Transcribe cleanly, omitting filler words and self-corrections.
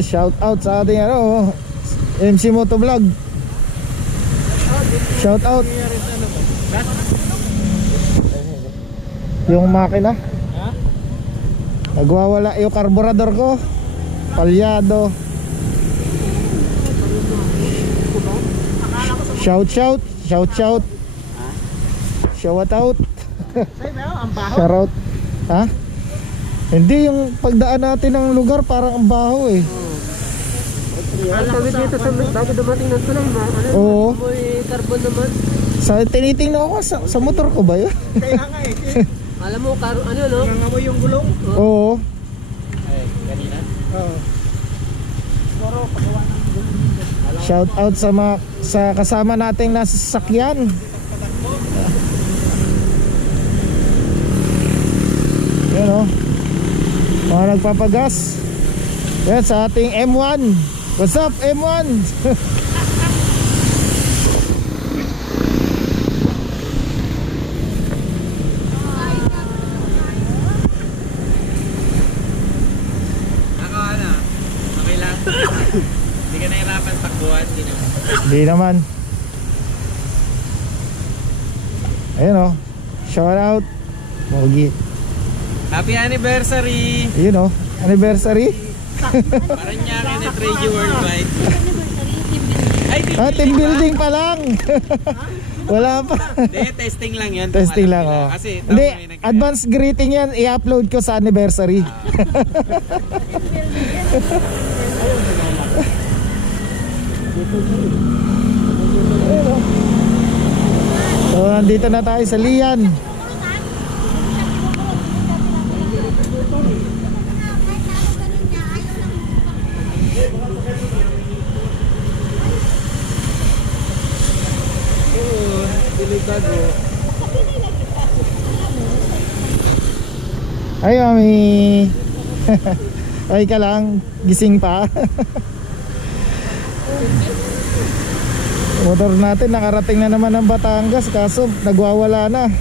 Shout out sa ating MC Motovlog. Shout out. Yung makina nagwawala yung karburador ko, palyado. Shout out. Shout out. Shout. Ha? Hindi, yung pagdaan natin ng lugar parang ang baho eh. Sabi dito sa bago dumating ng tulay, Oo. may carbon naman. Sa tinitingnan ako sa motor ko ba yun? Kaya nga eh. Alam mo, ano no? Nangangamoy yung gulong. Oo. Ay, kanina? Oo. Shout out sa kasama nating nasa sasakyan. Yan o, mga nagpapagas. Yan sa ating M1. What's up M1? Okay lang. Hindi ka nahirapan takbuhan, Hindi naman. Ayun o, shout out Mogi. Happy anniversary! Ayun o, anniversary. Paranaque at Radio Worldwide. Ay, Team building pa lang. Wala pa. Hindi, testing lang yun. Testing lang oh. Kasi hindi, advance greeting yan, i-upload ko sa anniversary. So nandito na tayo sa Lian. Ay mami. Ay ka lang, gising pa. Motor natin nakarating na naman ng Batangas, kaso nagwawala na.